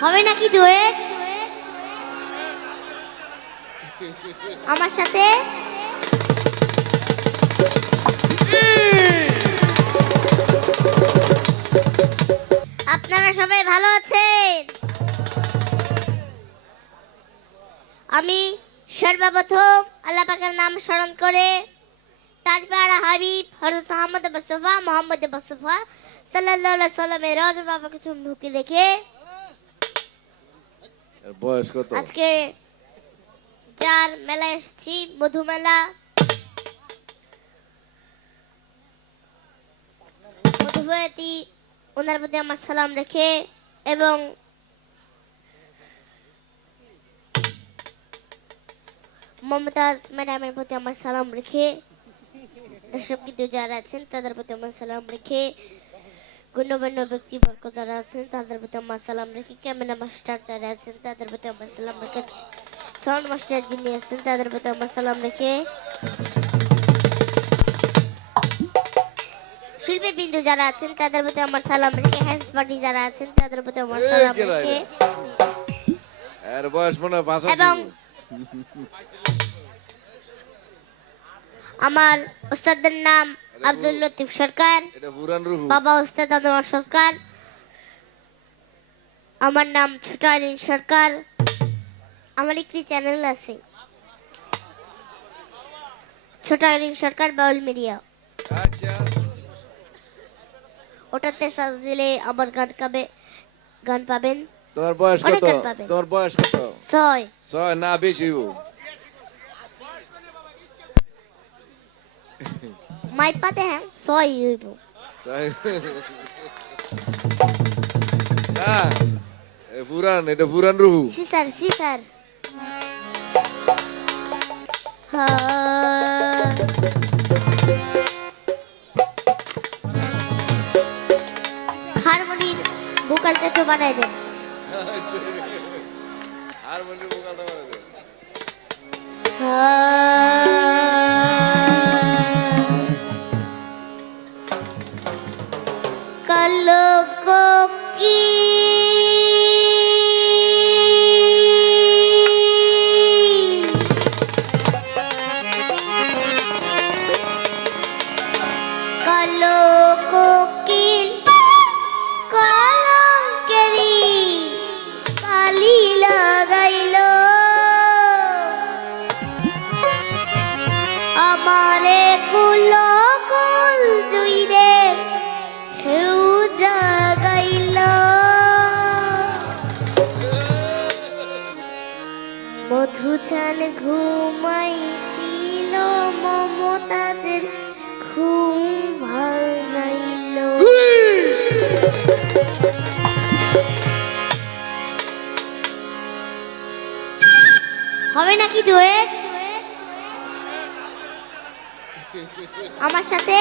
হবে নাকি ডুয়েট আমার সাথে? আপনারা সবাই ভালো আছেন? আমি সর্বপ্রথম আল্লাহ পাকের নাম স্মরণ করে তার প্যারা হাবিব হযরত মুহাম্মদ মুস্তাফা সাল্লাল্লাহু আলাইহি সাল্লামের রওজা বাবাকে চুম্বকি রেখে বয়স কত? আজকে যার মেলায় এসেছি, মধুমেলা, মধুবতী, ওনার প্রতি আমার সালাম রেখে এবং মমতাজ ম্যাডামের প্রতি আমার সালাম রেখে, দর্শক কিন্তু যারা আছেন তাদের প্রতি আমার সালাম রেখে, গণ্যমান্য ব্যক্তিবর্গ যারা আছেন তাদের প্রতি আমার সালাম রেখে, ক্যামেরা মাস্টার যারা আছেন তাদের প্রতি আমার সালাম রেখে, সাউন্ড মাস্টার যিনি আছেন তাদের প্রতি আমার সালাম রেখে, শিল্পী বিন্দু যারা আছেন তাদের প্রতি আমার সালাম রেখে, হ্যান্স পার্টি যারা আছেন তাদের প্রতি আমার সালাম রেখে, এর বয়স মনে হয় এবং আমার উস্তাদের নাম আব্দুল লতিফ সরকার, এটা বুরান রুহু। বাবা উস্তাদ আনোয়ার সরকার, আমার নাম ছোট আলীন সরকার। আমার একটি চ্যানেল আছে, ছোট আলীন সরকার বাউল মিডিয়া। আচ্ছা, ওটাতে সার্চ দিলে আমার গান পাবেন। তোমার বয়স অনেক কত? গান পাবেন। তোমার বয়স কত? 6 ছয় না বেশি হইব? মাই পাতে হ্যাঁ 6 হইব। ছয়। না, এটা বুরান রুহু। সিসার হারমোনির ভোকালটা একটু বানাই দেন। হারমোনিয়াম ভোকালটা বানাই দে। কালো কোকি কালো কোকিল কলঙ্কেরি কালি লাগাইল আমারে কুলো কুল জুইরে হেউ জাগাইল মধুচান ঘুমাইছিল মমতাজের ঘুম ভাঙাইল। হবে নাকি ডুয়েট আমার সাথে?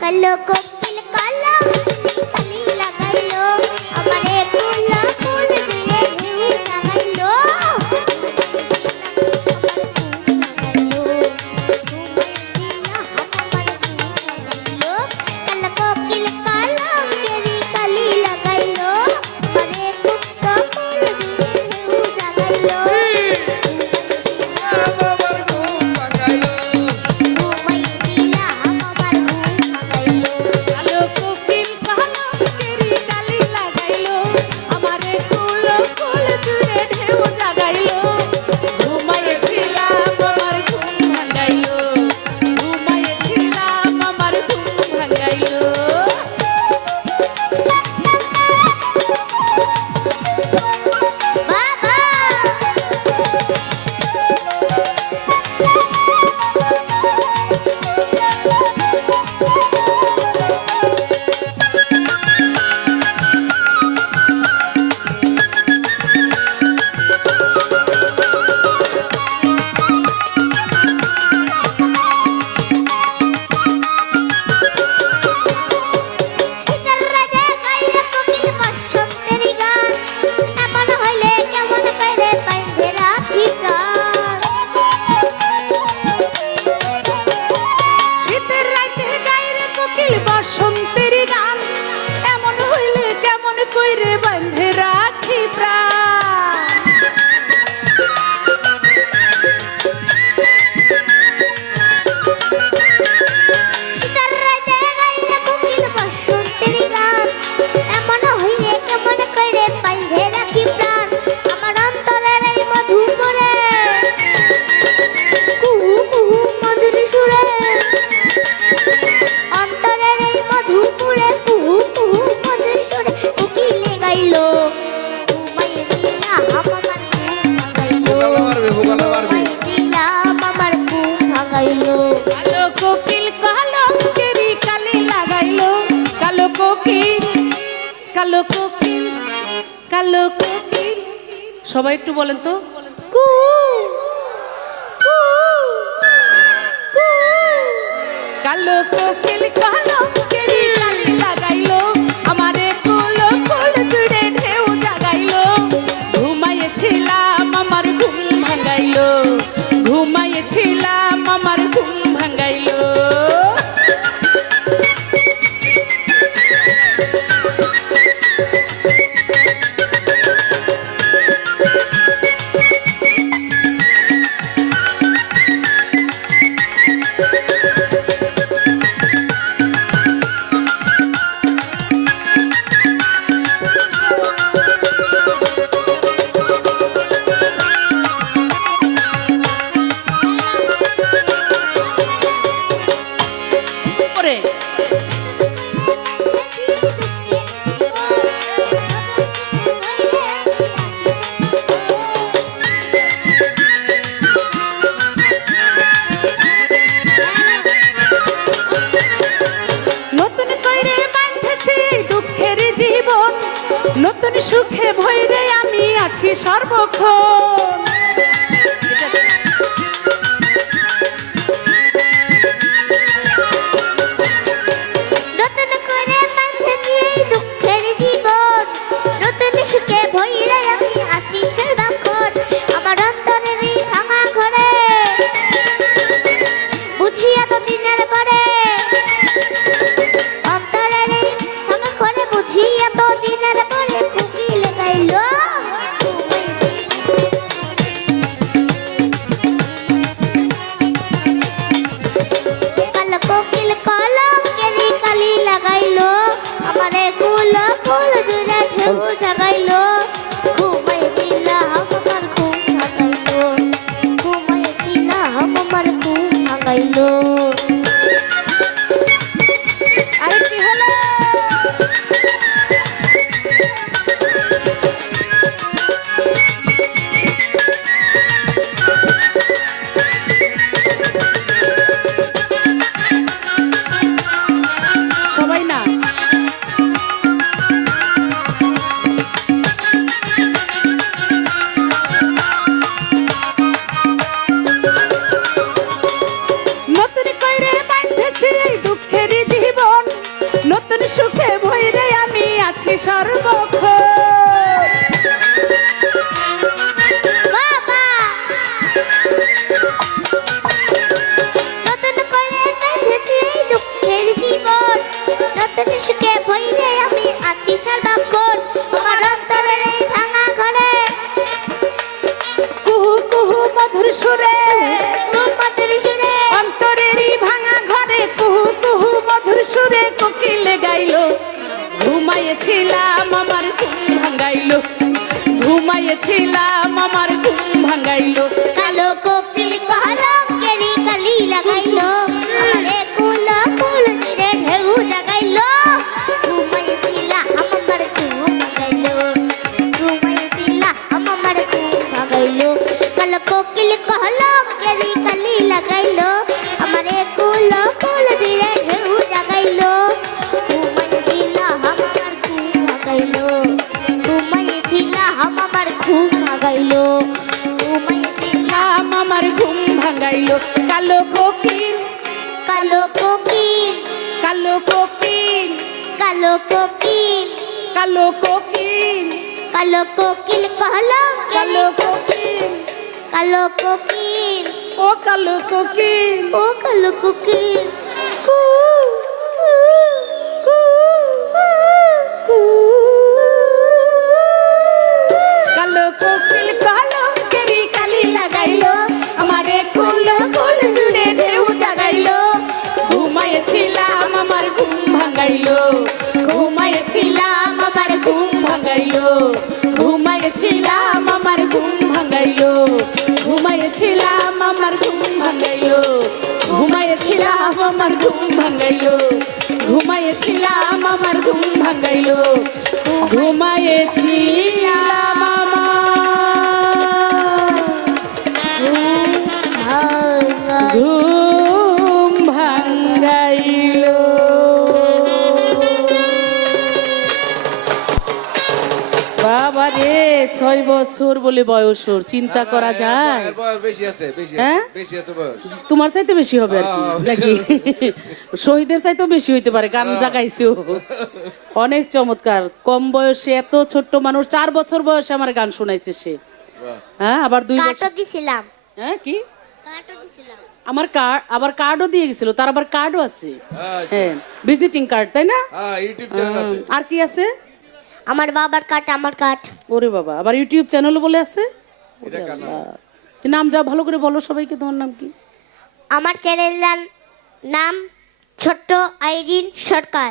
কালো কোকিল কালো কালি লাগাইলো আমারে কুলা কুল দিয়ে ঘিউ লাগাইলো কালো কোকিল কালো কেরি কালি লাগাইলো আমারে কুলা কুল দিয়ে ঘিউ কালো কোকিল কালো কোকিল সবাই একটু বলেন তো কু কু কু কালো কোকিল কালো কেরি কালি লাগাইলো আমারে কুলো কুল জুড়ে ঢেউ জাগাইলো ঘুমাইছিলাম আমার ঘুম ভাঙাইলো ঘুমাইছিলাম আমার ঘুম ভাঙাইলো নতুন সুখে ভৈরে আমি আছি সর্বক্ষণ নতুন করে বাঁধেছি দুঃখের জীবন নতুন সুখে ভৈরে আমি আছি সর্বক্ষণ আমার অন্তরের এই ভাঙা ঘরে বুঝিয়া তো দিনের পরে অন্তরের এই ভাঙা ঘরে বুঝিয়া তো দিনের পরে কোকিল গাইলো কালো কোকিল কলঙ্কেরি কালি লাগাইলো আমারে ফুল ফুল জুড়ে ঢেউ জাগাইলো ঘুমাইছিলাম আমার ঘুম ভাঙাইলো ঘুমাইছিলাম আমার ঘুম ভাঙাইলো আরে কি হলো সবাই না নতুন কইরে বাঁধেছি এই দুঃখের জীবন নতুন সুখে ভৈরে আমি আছি সর্বক্ষণ বাবা নতুন করে বাঁধেছি এই দুঃখের জীবন নতুন সুখে ভৈরে আমি আছি সর্বক্ষণ আমার অন্তরের এই ভাঙা ঘরে কুহু কুহু মধুর সুরে মধুর সুরে অন্তরেরই ভাঙা ঘরে কুহু কুহু মধুর সুরে কোকিল গাইলো ঘুমাইছিলাম আমার ঘুম ভাঙাইলো ঘুমাইছিলাম আমার ঘুম ভাঙাইলো কালো কোকিল কলঙ্কেরি কালি লাগাইলো আমারে কুল কুল জুড়ে ঢেউ জাগাইলো ঘুমাইছিলাম আমার ঘুম ভাগাইলো ঘুমাইছিলাম আমার ঘুম ভাগাইলো কালো কোকিল কলঙ্কেরি কালি লাগাইলো আমারে কুল কুল জুড়ে ঢেউ জাগাইলো ঘুমাইছিলাম আমার ঘুম ভাগাইলো ঘুমাইছিলাম আমার ঘুম ভাগাইলো লাম আমার ঘুম ভাঙাইলো কালো কোকিল কালো কোকিল কালো কোকিল কালো কোকিল কালো কোকিল কালো কোকিল কলঙ্কেরি কালো কোকিল কালো কোকিল ও কালো কোকিল ও কালো কোকিল কু কু কু কালো কোকিল কালো কেরি কালি লাগাইলো আমারে কুল কুল জুড়ে ঢেউ জাগাইলো ঘুমাইছিলাম আমার ঘুম ভাঙাইলো ঘুমাইছিলাম আমার ঘুম ভাঙাইলো ঘুমাইছিলাম আমার ঘুম ভাঙাইলো ঘুমাইছিলাম আমার ঘুম ভাঙাইলো ঘুমাইছিলাম বছর বলে বয়স ওর, চিন্তা করা যায়? এর বয়স বেশি আছে, বেশি হ্যাঁ? বেশি আছে বয়স। তোমার চাইতে বেশি হবে আর কি, নাকি? শহীদের চাইতেও বেশি হইতে পারে, গান জাগাইছে ও। অনেক চমৎকার, কম বয়সে এত ছোট্ট মানুষ, 4 বছর বয়সে আমার গান শোনাইছে সে। বাহ। হ্যাঁ, আবার 2 বছর। কাটও দিছিলাম, হ্যাঁ, কি? কাটও দিছিলাম। আমার কার্ড, আবার কার্ডও দিয়ে গেছিল, তার আবার কার্ডও আছে। আচ্ছা। হ্যাঁ, ভিজিটিং কার্ড, তাই না? হ্যাঁ, ইউটিউব চ্যানেল আছে। আর কি আছে? আমার বাবার কাট, আমার কাট। ওরে বাবা, আবার ইউটিউব চ্যানেলও বলে আছে। এটা কার নাম? নাম যা ভালো করে বলো সবাইকে, তোমার নাম কি? আমার চ্যানেলের নাম ছোট্ট আইরিন সরকার,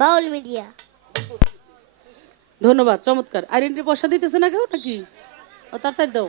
বাউল মিডিয়া। ধন্যবাদ, চমৎকার। আইরিনকে পয়সা দিতেছে না কেউ নাকি? ও তাড়াতাড়ি দাও।